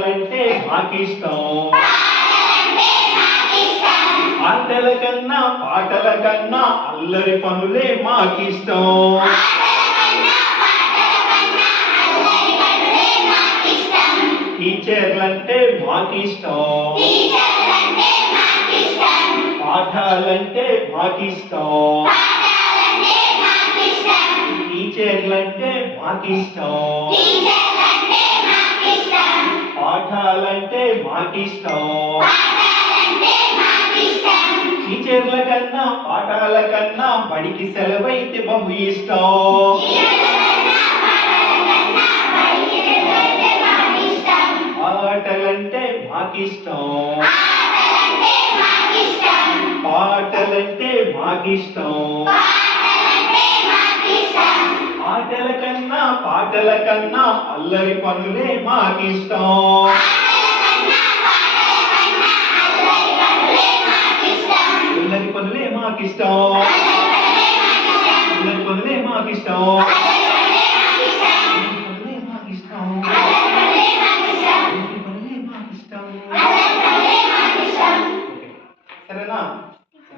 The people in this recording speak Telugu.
పాటలంటే మాకిష్టం. ఆటల కన్నా పాటల కన్నా అల్లరి పనులే మాకిష్టం. టీచర్లంటే మాకిష్టం. పాఠాలంటే మాకిష్టం. టీచర్లంటే మాకిష్టం. పాఠాలంటే మాకిష్టం. టీచర్ల కన్నా పాఠాల కన్నా బడికి సెలవైతే బహు ఇష్టం. ఆటలంటే మాకిష్టం. పాటలంటే మాకిష్టం. ఆటల కన్నా పాటల కన్నా అల్లరి పనులే మాకిష్టం. అల్లరి పనులే మాకిష్టం. అల్లరి పనులే మాకిష్టం. పనులే మాకిష్టం. పనులే మాకిష్టం. సరేనా?